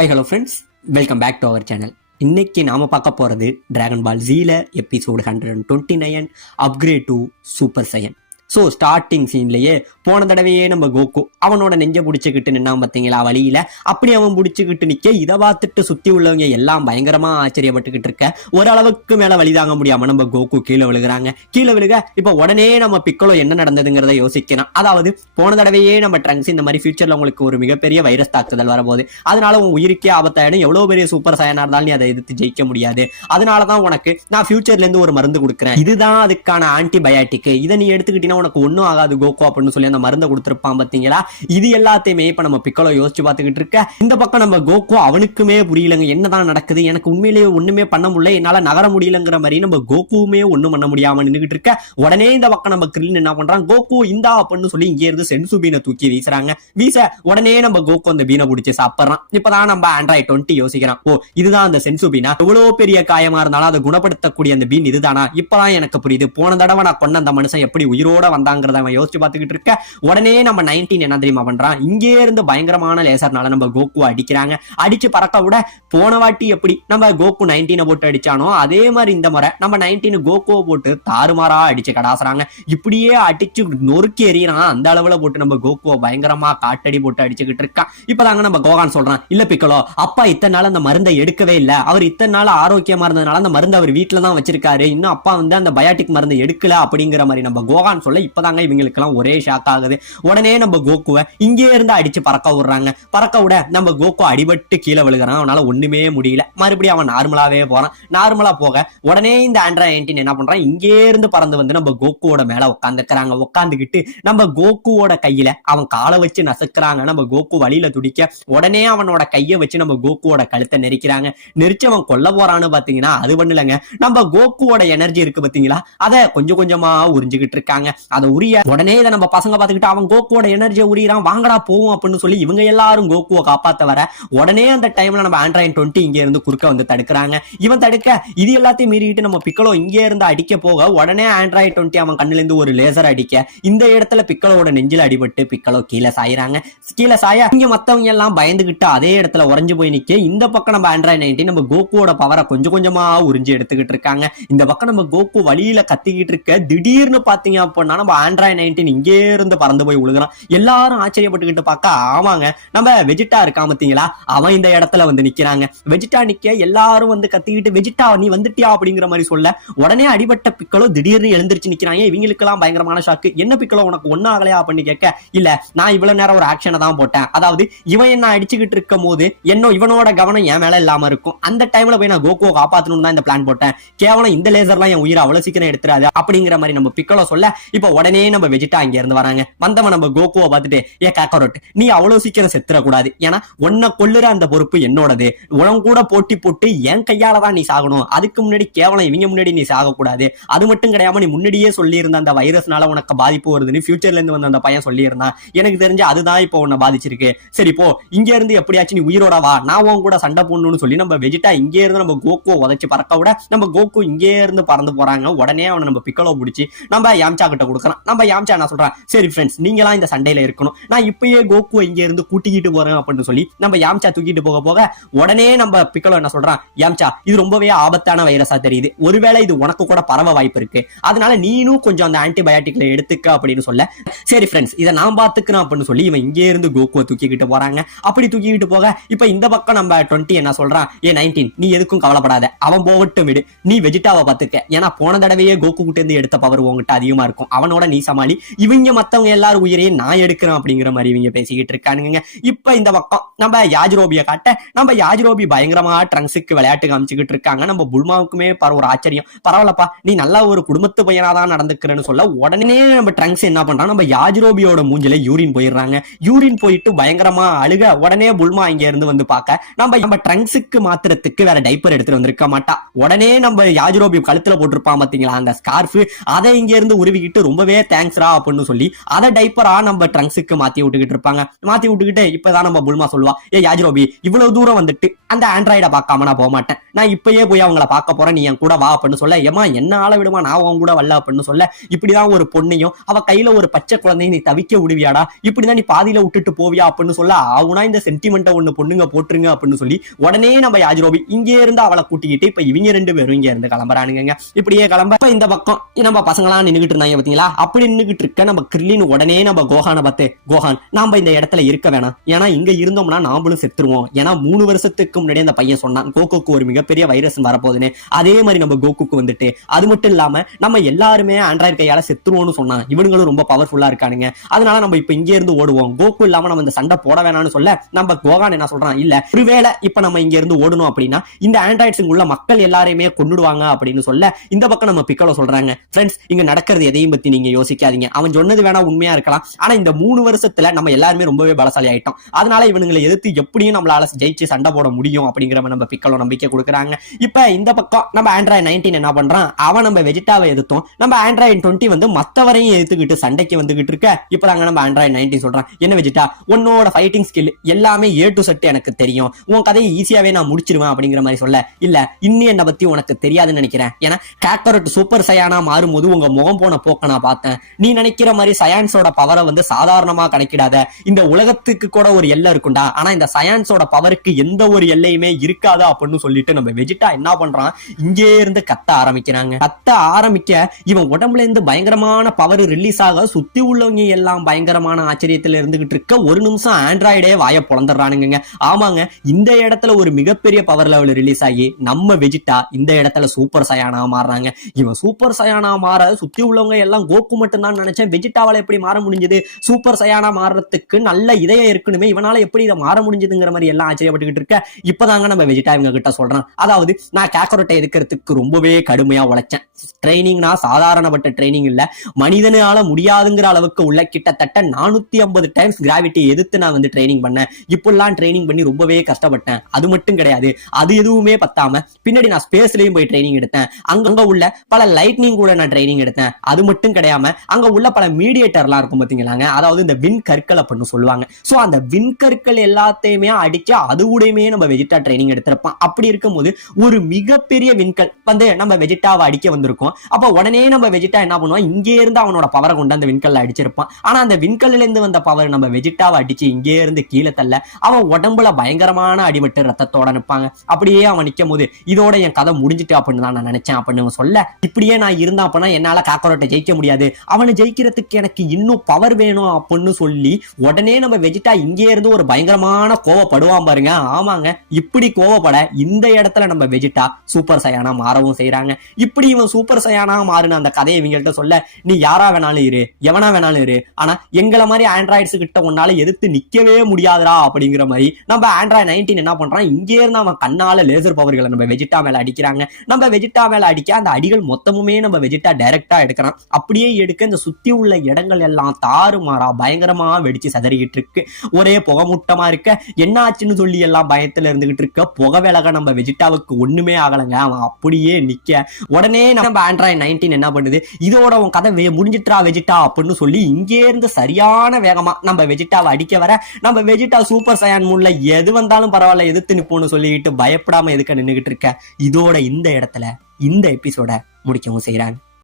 Hi hello friends, welcome back to our channel. இன்னைக்கு நாம பார்க்க போறது டிராகன் பால் ஜீல episode 129 upgrade to super saiyan. So starting சீன்லயே போன தடவையே நம்ம கோகு அவனோட நெஞ்ச பிடிச்சிக்கிட்டு நின்னான் பார்த்தீங்களா வழியில. அப்படி அவன் பிடிச்சிக்கிட்டு நிக்க இதை பார்த்துட்டு சுத்தி உள்ளவங்க எல்லாம் பயங்கரமா ஆச்சரியப்பட்டுக்கிட்டு இருக்க. ஓரளவுக்கு மேல வழி தாங்க முடியாம நம்ம கோகு கீழே விழுகிறாங்க. கீழே விழுக இப்ப உடனே நம்ம பிக்கலோ என்ன நடந்ததுங்கிறத யோசிக்கணும். அதாவது போன தடவையே நம்ம ட்ரங்க்ஸ் இந்த மாதிரி ஃபியூச்சர்ல உங்களுக்கு ஒரு மிகப்பெரிய வைரஸ் தாக்குதல் வரப்போகுது, அதனால உன் உயிருக்கே ஆபத்தாயிடும். எவ்வளவு பெரிய சூப்பர் சையனா இருந்தாலும் நீ அதை எதிர்த்து ஜெயிக்க முடியாது. அதனாலதான் உனக்கு நான் ஃபியூச்சர்ல இருந்து ஒரு மருந்து கொடுக்குறேன், இதுதான் அதுக்கான ஆன்டிபயாட்டிக், இதை நீ எடுத்துக்கிட்டீங்கன்னா உனக்கு ஒன்னும் ஆகாது கோகு அப்படின்னு சொல்லி அந்த மருந்தை கொடுத்திருப்பான் பாத்தீங்களா. இது எல்லாத்தையுமே இப்ப நம்ம பிக்கலோ யோசிச்சு பார்த்துக்கிட்டு இருக்க. இந்த பக்கம் நம்ம கோகு அவனுக்குமே புரியலங்க என்னதான் நடக்குது, எனக்கு உண்மையிலேயே ஒண்ணுமே பண்ண முடியல, என்னால நகர முடியலங்கிற மாதிரி நம்ம கோகுவுமே ஒண்ணும் பண்ண முடியாம நின்றுகிட்டு இருக்க. உடனே இந்த பக்கம் நம்ம கிரில் என்ன பண்றான், கோகு இந்தா அப்படின்னு சொல்லி இங்கே இருந்து சென்சு பீனை தூக்கி வீசுறாங்க. வீச உடனே நம்ம கோகு அந்த பீனை பிடிச்சி சாப்பிடுறான். இப்பதான் நம்ம ஆண்ட்ராய்ட் 20 யோசிக்கிறான், ஓ இதுதான் அந்த சென்சு பீனா, எவ்வளவு பெரிய காயமா இருந்தாலும் அதை குணப்படுத்தக்கூடிய அந்த பீன் இதுதானா, இப்பதான் எனக்கு புரியுது. போன தடவை நான் கொண்ட அந்த மனுஷன் எப்படி உயிரோட வந்தாங்கிறத அவன் யோசிச்சு பார்த்துக்கிட்டு இருக்க. உடனே நம்ம 19 என்ன தெரியுமா பண்றான், இங்கே இருந்து பயங்கரமான லேசர்னால நம்ம கோகு அடிக்கிறாங்க. அடிச்சு பறக்க விட போன வாட்டி எப்படி நம்ம கோகு 19 போட்டு அடிச்சானோ அதே மாதிரி இந்த முறை நம்ம 19 கோகுவை போட்டு தாறுமாறா அடிச்சு கடாசுறாங்க. இப்படியே அடிச்சு நொறுக்கி எறியறான். அந்த அளவுல போட்டு நம்ம கோகுவை பயங்கரமா காட்டடி போட்டு அடிச்சுக்கிட்டு இருக்கான். இப்பதாங்க நம்ம கோகான் சொல்றான், இல்ல பிக்கலோ அப்பா இத்தனை நாள் அந்த மருந்தை எடுக்கவே இல்ல, அவர் இத்தனை நாள் ஆரோக்கியமா இருந்ததுனால அந்த மருந்து அவர் வீட்டுல தான் வச்சிருக்காரு, இன்னும் அப்பா வந்து அந்த பயாட்டிக் மருந்து எடுக்கல அப்படிங்கிற மாதிரி நம்ம கோகான் சொல்ல இப்பதாங்க இவங்களுக்கெல்லாம் ஒரே ஷாக் ஆகுது. உடனே நம்ம கோகுவை இங்கே இருந்து அடிச்சு பறக்க விடுறாங்க. பறக்க விட நம்ம கோகு அடிபட்டு கீழே விழுகிறான். அவனால ஒண்ணுமே முடியல. மறுபடியும் அவன் நார்மலாவே போறான். நார்மலா போக உடனே இந்த ஆண்ட்ராய்ட் 19 என்ன பண்றான், இங்கே இருந்து பறந்து வந்து நம்ம கோகுவோட மேல உட்காந்துக்கிறாங்க. உட்காந்துக்கிட்டு நம்ம கோகுவோட கையில அவன் காலை வச்சு நசுக்கிறாங்க. நம்ம கோகு வழியில துடிக்க உடனே அவனோட கையை வச்சு நம்ம கோகுவோட கழுத்தை நெரிக்கிறாங்க. நெரிச்சு அவன் கொல்ல போறான்னு பாத்தீங்கன்னா அது பண்ணலங்க, நம்ம கோகுவோட எனர்ஜி இருக்கு பாத்தீங்களா, அதை கொஞ்சம் கொஞ்சமா உறிஞ்சுக்கிட்டு இருக்காங்க. அதை உரிய உடனே இதை நம்ம பசங்க பார்த்துக்கிட்டு அவன் கோகுவோட எனர்ஜியை உரியிறான், வாங்கடா போவோம் அப்படின்னு சொல்லி இவங்க எல்லாரும் கோகுவை காப்பாத்த வர உடனே அந்த டைம்ல நம்ம ஆண்ட்ராய்ட் 20 இங்க இருந்து குறுக்க வந்து தடுக்கிறாங்க. இவன் தடுக்க இது எல்லாத்தையும் மீறிட்டு நம்ம பிக்கலோ இங்க இருந்து அடிக்க போக உடனே ஆண்ட்ராய்ட் 20 அவன் கண்ணுல இருந்து ஒரு லேசர் அடிக்க இந்த இடத்துல பிக்கலோட நெஞ்சில அடிபட்டு பிக்கலோ கீழே சாயிறாங்க. கீழே சாய இங்க மத்தவங்க எல்லாம் பயந்துகிட்டு அதே இடத்துல உறைஞ்சு போய் நிக்க. இந்த பக்கம் நம்ம ஆண்ட்ராய்ட் 19 நம்ம கோகுவோட பவரை கொஞ்சம் கொஞ்சமா உறிஞ்சு எடுத்துக்கிட்டு இருக்காங்க. இந்த பக்கம் நம்ம கோகு வழியில கத்திக்கிட்டு இருக்க. திடீர்னு பாத்தீங்க அப்படின்னா நம்ம ஆண்ட்ராய்ட் 19 இங்கே இருந்து பறந்து போய் விழுகிறான். எல்லாரும் ஆச்சரியப்பட்டுக்கிட்டு பார்க்க, ஆமாங்க நம்ம வெஜிட்டா இருக்கான் பாத்தீங்களா, அவன் இந்த இடத்துல வந்து நிக்கிறாங்க. வெஜிட்டா நிக்க எல்லாரும் வந்து கத்திக்கிட்டு வெஜிட்டா நீ வந்துட்டியா அப்படிங்கிற மாதிரி சொல்ல உடனே அடிபட்ட பிக்கலோ திடீர்னு எழுந்திருச்சு நிக்கிறாங்க. இவங்களுக்கு எல்லாம் பயங்கரமான ஷாக்கு. என்ன பிக்கலோ உனக்கு ஒன்னும் ஆகலையா அப்படின்னு கேட்க, இல்ல நான் இவ்வளவு நேரம் ஒரு ஆக்ஷனை தான் போட்டேன், அதாவது இவன் என்ன அடிச்சுக்கிட்டு இருக்கும் போது இவனோட கவனம் என் மேல இல்லாம இருக்கும், அந்த டைம்ல போய் நான் கோகுவை காப்பாத்தணும் தான் இந்த பிளான் போட்டேன், கேவலம் இந்த லேசர்லாம் என் உயிரை அவ்வளவு சீக்கிரம் எடுத்துறாது அப்படிங்கிற மாதிரி நம்ம பிக்கலோ சொல்ல இப்ப உடனே நம்ம வெஜிட்டா இங்க இருந்து வராங்க. வந்தவன் நம்ம கோகுவை பார்த்துட்டு, ஏ காக்கரோட் நீ அவ்வளவு சீக்கிரம் செத்துறக்கூடாது, ஏன்னா உன்னை கொல்லுற அந்த பொறுப்பு என்னோடது, உன் கூட போட்டி போட்டு என் கையால தான் நீ சாகணும், அதுக்கு முன்னாடி கேவலம் இவங்க முன்னாடி நீ சாகக்கூடாது. அது மட்டும் கிடையாம நீ முன்னாடியே சொல்லி இருந்த அந்த வைரஸ்னால உனக்கு பாதிப்பு வருதுன்னு ஃபியூச்சர்ல இருந்து வந்த அந்த பையன் சொல்லி இருந்தான், எனக்கு தெரிஞ்சு அதுதான் இப்போ உன்னை பாதிச்சிருக்கு. சரி போ இங்க இருந்து எப்படியாச்சும் நீ உயிரோட வா, நான் உன் கூட சண்டை போடணும்னு சொல்லி நம்ம வெஜிட்டா இங்கே இருந்து நம்ம கோகுவை உதச்சு பறக்க விட நம்ம கோகு இங்கே இருந்து பறந்து போறாங்க. உடனே அவனை நம்ம பிக்கலோ பிடிச்சி நம்ம யாம்சா கிட்ட கொடுக்குறான். நம்ம யாம்சா என்ன சொல்றான், சரி ஃப்ரெண்ட்ஸ் நீங்களாம் இந்த சண்டையில இருக்கணும், நான் இப்பயே கோகுவை இங்க இருந்து கூட்டிக்கிட்டு போறேன் அப்படின்னு சொல்லி நம்ம யாம்சா தூக்கிட்டு போக போக உடனே நம்ம பிக்கலோ என்ன சொல்றான், யாம்சா இது ரொம்பவே ஆபத்தான வைரஸா தெரியுது, ஒருவேளை இது உனக்கு கூட பரவ வாய்ப்பு இருக்கு, அதனால நீனும் கொஞ்சம் அந்த ஆன்டிபயாட்டிக்ல எடுத்துக்க அப்படின்னு சொல்ல, சரி ஃப்ரெண்ட்ஸ் இதை நான் பாத்துக்கிறேன் அப்படின்னு சொல்லி இவன் இங்கே இருந்து கோகுவை தூக்கிக்கிட்டு போறாங்க. அப்படி தூக்கிக்கிட்டு போக இப்ப இந்த பக்கம் நம்ம 20 என்ன சொல்றான், ஏ 19 நீ எதுக்கும் கவலைப்படாத, அவன் போகட்டும் விடு, நீ வெஜிட்டாவை பாத்துக்க, ஏன்னா போன தடவையே கோகு கிட்ட இருந்து எடுத்த பவர் உங்ககிட்ட அதிகமா இருக்கும், அவனோட நீ சமாளி, இவங்க மத்தவங்க எல்லாரும் உயிரையே நான் எடுக்கிறேன் அப்படிங்கிற மாதிரி இவங்க பேசிக்கிட்டு இருக்கானுங்க. இப்ப இந்த பக்கம் நம்ம யாஜ்ரோபியை காட்ட நம்ம யாஜ்ரோபி பயங்கரமா ட்ரங்க்ஸுக்கு விளையாட்டு காமிச்சுக்கிட்டு இருக்காங்க. நம்ம புல்மாவுக்குமே ஒரு ஆச்சரியம், பரவாயில்லப்பா நீ நல்லா ஒரு குடும்பத்து பையனாதான் நடந்துக்கிறேன்னு சொல்ல உடனே நம்ம ட்ரங்க்ஸ் என்ன பண்றான், நம்ம யாஜ்ரோபியோட மூஞ்சில யூரின் போயிடுறாங்க. யூரின் போயிட்டு பயங்கரமா அழுக உடனே புல்மா இங்க இருந்து வந்து பார்க்க நம்ம ட்ரங்க்ஸுக்கு மாத்திரத்துக்கு வேற டைப்பர் எடுத்துட்டு வந்திருக்க மாட்டா. உடனே நம்ம யாஜ்ரோபி கழுத்துல போட்டிருப்பான் பாத்தீங்களா அந்த ஸ்கார்ஃப், அதை இங்க இருந்து உருவிக்கிட்டு ரொம்பவே தேங்க்ஸ்ரா அப்படின்னு சொல்லி அதை டைப்பரா நம்ம ட்ரங்க்ஸுக்கு மாத்தி விட்டுக்கிட்டு இருப்பாங்க. மாத்தி விட்டுக்கிட்டு இப்பதான் நம்ம புல்மா சொல்லுவா, யாஜிரோபி இவ்வளவு தூரம் வந்துட்டு அந்த ஆண்ட்ராய்டை பார்க்காம நான் போக மாட்டேன், நான் இப்பயே போய் அவங்கள பார்க்க போறேன், நீ என் கூட வா அப்படின்னு சொல்ல, ஏமா என்ன ஆள விடுமா, நான் அவங்க கூட வரல அப்படின்னு சொல்ல, இப்படிதான் ஒரு பொண்ணையும் அவ கையில ஒரு பச்சை குழந்தையும் நீ தவிக்க விடுவியாடா, இப்படிதான் நீ பாதியில விட்டுட்டு போவியா அப்படின்னு சொல்ல, ஆகுனா இந்த சென்டிமெண்ட்டை ஒண்ணு பொண்ணுங்க போட்டுருங்க அப்படின்னு சொல்லி உடனே நம்ம யாஜிரோபி இங்கே இருந்து அவளை கூட்டிக்கிட்டு இப்ப இவங்க 2 பேரும் இங்க இருந்து கிளம்புறானுங்க. இப்படியே கிளம்ப இந்த பக்கம் நம்ம பசங்களாம் நின்னுகிட்டு இருந்தாங்க பாத்தீங்களா, அப்படி நின்னுகிட்டு இருக்க நம்ம கிர்லின் உடனே நம்ம கோஹானை பார்த்து, கோஹான் நாம இந்த இடத்துல இருக்க வேணாம், ஏன்னா இங்க இருந்தோம்னா நாமளும் செத்துருவோம், ஏன்னா 3 வருஷத்துக்கு முன்னாடி அந்த பையன் சொன்னான் கோகுக்கு ஒரு மிகப்பெரிய வைரஸ் வரப்போகுதுன்னு, அதே மாதிரி நம்ம கோகுக்கு வந்துட்டு அது மட்டும் இல்லாம நம்ம எல்லாருமே ஆண்ட்ராய்டு கையால செத்துருவோம்னு சொன்னான், இவனுங்களும் ரொம்ப பவர்ஃபுல்லா இருக்கானுங்க, அதனால நம்ம இப்ப இங்க இருந்து ஓடுவோம், கோகு இல்லாம நம்ம இந்த சண்டை போட வேணாம்னு சொல்ல, நம்ம கோகான் என்ன சொல்றான், இல்ல ஒருவேளை இப்ப நம்ம இங்க இருந்து ஓடணும் அப்படின்னா இந்த ஆண்ட்ராய்ட்ஸ் உள்ள மக்கள் எல்லாரையுமே கொன்னுடுவாங்க அப்படின்னு சொல்ல, இந்த பக்கம் நம்ம பிக்கலோ சொல்றாங்க, ஃப்ரெண்ட்ஸ் இங்க நடக்கிறது எதையும் பத்தி நீங்க யோசிக்காதீங்க, அவன் சொன்னது வேணா உண்மையா இருக்கலாம், ஆனா இந்த 3 வருஷத்துல நம்ம எல்லாருமே ரொம்பவே பலசாலி ஆயிட்டோம், அதனால இவனுங்களை எதிர்த்து எப்படியும் நம்மளால ஜெயிச்சு சண்டை போட முடியும் அப்படிங்கிற நம்ம பிக்கலோ நம்பிக்கை கொடுக்குறாங்க. இப்ப இந்த பக்கம் நம்ம ஆண்ட்ராய்டு 19 என்ன பண்றான், அவன் நம்ம வெஜிட்டாவை எதிர்த்தோம், நம்ம ஆண்ட்ராய்டு 20 வந்து மத்தவரையும் எதிர்த்துக்கிட்டு சண்டைக்கு வந்துகிட்டு இருக்க, இப்ப நாங்க நம்ம ஆண்ட்ராய்டு 19 சொல்றான், என்ன வெஜிட்டா உன்னோட ஃபைட்டிங் ஸ்கில் எல்லாமே A to Z எனக்கு தெரியும், உன் கதையை ஈஸியாவே நான் முடிச்சிருவேன் அப்படிங்கிற மாதிரி சொல்ல, இல்ல இன்னும் என்ன பத்தி உனக்கு தெரியாதுன்னு நினைக்கிறேன், ஏன்னா காக்கரோட் சூப்பர் சயானா மாறும்போது உங்க முகம் போன போக்க நான் பார்த்தேன், நீ நினைக்கிற மாதிரி சயான்ஸோட பவரை வந்து சாதாரணமா கணக்கிடாத, இந்த உலகத்துக்கு கூட ஒரு எல்லை இருக்குண்டா, ஆனா இந்த சயான்ஸோட பவருக்கு எந்த ஒரு எல்லையுமே இருக்காதா அப்படின்னு சொல்லிட்டு நம்ம வெஜிட்டா என்ன பண்றான், இங்கே இருந்து கத்த ஆரம்பிக்கிறாங்க. கத்த ஆரம்பிக்க இவன் உடம்புல இருந்து பயங்கரமான பவர் ரிலீஸ் ஆக சுத்தி உள்ளவங்க எல்லாம் பயங்கரமான ஆச்சரியத்துல இருந்துகிட்டு இருக்க, ஒரு நிமிஷம் ஆண்ட்ராய்டே வாய பொழந்துடுறானுங்க. ஆமாங்க, இந்த இடத்துல ஒரு மிகப்பெரிய பவர் லெவல் ரிலீஸ் ஆகி நம்ம வெஜிட்டா இந்த இடத்துல சூப்பர் சயானா மாறுறாங்க. இவன் சூப்பர் சயானா மாற சுத்தி உள்ளவங்க எல்லாம் கோகு மட்டும் தான் நினைச்சேன், வெஜிட்டாவால எப்படி மாற முடிஞ்சது, சூப்பர் சயானா மாறதுக்கு நல்ல இதயம் இருக்கணுமே, இவனால எப்படி இதை மாற முடிஞ்சதுங்கிற மாதிரி எல்லாம் ஆச்சரியப்பட்டுக்கிட்டு இருக்க, இப்பதாங்க நம்ம வெஜிட்டா இவங்க கிட்ட சொல்றான், அதாவது நான் காக்கரோட்டை எதுக்கிறதுக்கு ரொம்பவே கடுமையா உழைச்சேன், ட்ரைனிங்னா சாதாரணப்பட்ட ட்ரைனிங் இல்ல, மனிதனால முடியாதுங்கிற அளவுக்கு உள்ள கிட்டத்தட்ட 450 டைம்ஸ் கிராவிட்டி எதிர்த்து நான் வந்து ட்ரைனிங் பண்ணேன், இப்பெல்லாம் ட்ரைனிங் பண்ணி ரொம்பவே கஷ்டப்பட்டேன், அது மட்டும் கிடையாது, அது எதுவுமே பத்தாம பின்னாடி நான் ஸ்பேஸ்லயும் போய் ட்ரைனிங் எடுத்தேன், அங்க உள்ள பல லைட்னிங் கூட நான் ட்ரைனிங் எடுத்தேன், அது மட்டும் கிடையாம அங்க உள்ள பல மீடியேட்டர்லாம் இருக்கும் பாத்தீங்களாங்க, அதாவது இந்த வின் கற்கள் அப்படின்னு சொல்லுவாங்க, சோ அந்த வின் கற்கள் எல்லாத்தையுமே அடிச்சு அது கூடயுமே நம்ம வெஜிட்டா ட்ரைனிங் எடுத்திருப்பான். அப்படி இருக்கும்போது ஒரு மிகப்பெரிய விண்கல் வந்து நம்ம வெஜிட்டாவை அடிக்க வந்திருக்கோம், அப்ப உடனே நம்ம வெஜிட்டா என்ன பண்ணுவான், இங்கே இருந்து அவனோட பவரை கொண்டு அந்த விண்கல்ல அடிச்சிருப்பான், ஆனா அந்த விண்கல்ல இருந்து வந்த பவர் நம்ம வெஜிட்டாவை அடிச்சு இங்கே இருந்து கீழே தள்ள அவன் உடம்புல பயங்கரமான அடிபட்டு ரத்தத்தோட நிற்பாங்க. அப்படியே அவன் நிக்கும் போது இதோட என் கதை முடிஞ்சிட்டு அப்படின்னு தான் நான் நினைச்சேன் அப்படின்னு சொல்ல, இப்படியே நான் இருந்தா அப்படின்னா என்னால காக்கரோட்டை ஜெயிக்க முடியாது, அவனை ஜெயிக்கிறதுக்கு எனக்கு இன்னும் பவர் வேணும் அப்படின்னு சொல்லி உடனே நம்ம வெஜிட்டா இங்கே இருந்து ஒரு பயங்கரமான கோவப்படுவான் பாருங்க. ஆமாங்க, இப்படி கோவப்பட இந்த இடத்துல நம்ம வெஜிட்டா சூப்பர் சயானா மாறவும் செய்யறாங்க. இப்படி இவன் சூப்பர் சயானா மாறுன அந்த கதையை இவங்கள்ட்ட சொல்ல, நீ யாரா வேணாலும் இரு, எவனா வேணாலும் இரு, ஆனா எங்களை மாதிரி ஆண்ட்ராய்ட்ஸ் கிட்ட உன்னால எதிர்த்து நிக்கவே முடியாதுடா அப்படிங்கிற மாதிரி நம்ம ஆண்ட்ராய்டு 19 என்ன பண்றான், இங்கே இருந்து அவன் கண்ணால லேசர் பவர்களை நம்ம வெஜிட்டா மேல அடிக்கிறாங்க. நம்ம வெஜிட்டா மேல அடிக்க அந்த அடிகள் மொத்தமுமே நம்ம வெஜிட்டா டைரக்டா எடுக்கிறான். அப்படியே எடுக்க இந்த சுத்தி உள்ள இடங்கள் எல்லாம் தாறுமாறா பயங்கரமா வெடிச்சு சதறிக்கிட்டு இருக்கு, ஒரே புகமூட்டமா இருக்க, என்ன ஆச்சுன்னு சொல்லி எல்லாம் பயத்துல இருந்துகிட்டு இருக்க, புகை விலக நம்ம வெஜிட்டாவுக்கு ஒண்ணுமே ஆகலைங்க, அவன் அப்படியே நிக்க, உடனே நம்ம ஆண்ட்ராய்டு 19 என்ன பண்ணுது, இதோட உன் கதை முடிஞ்சிட்டா வெஜிட்டா அப்படின்னு சொல்லி இங்கே இருந்து சரியான வேகமா நம்ம வெஜிட்டாவை அடிக்க வர, நம்ம வெஜிட்டா சூப்பர் சயான் மூட்ல எது வந்தாலும் பரவாயில்ல எதிர்த்து நிப்போன்னு சொல்லிட்டு பயப்படாம எதுக்க நின்னுகிட்டு இருக்க, இதோட இந்த இடத்துல இந்த எபிசோட முடிக்கவும் செய்யறாங்க.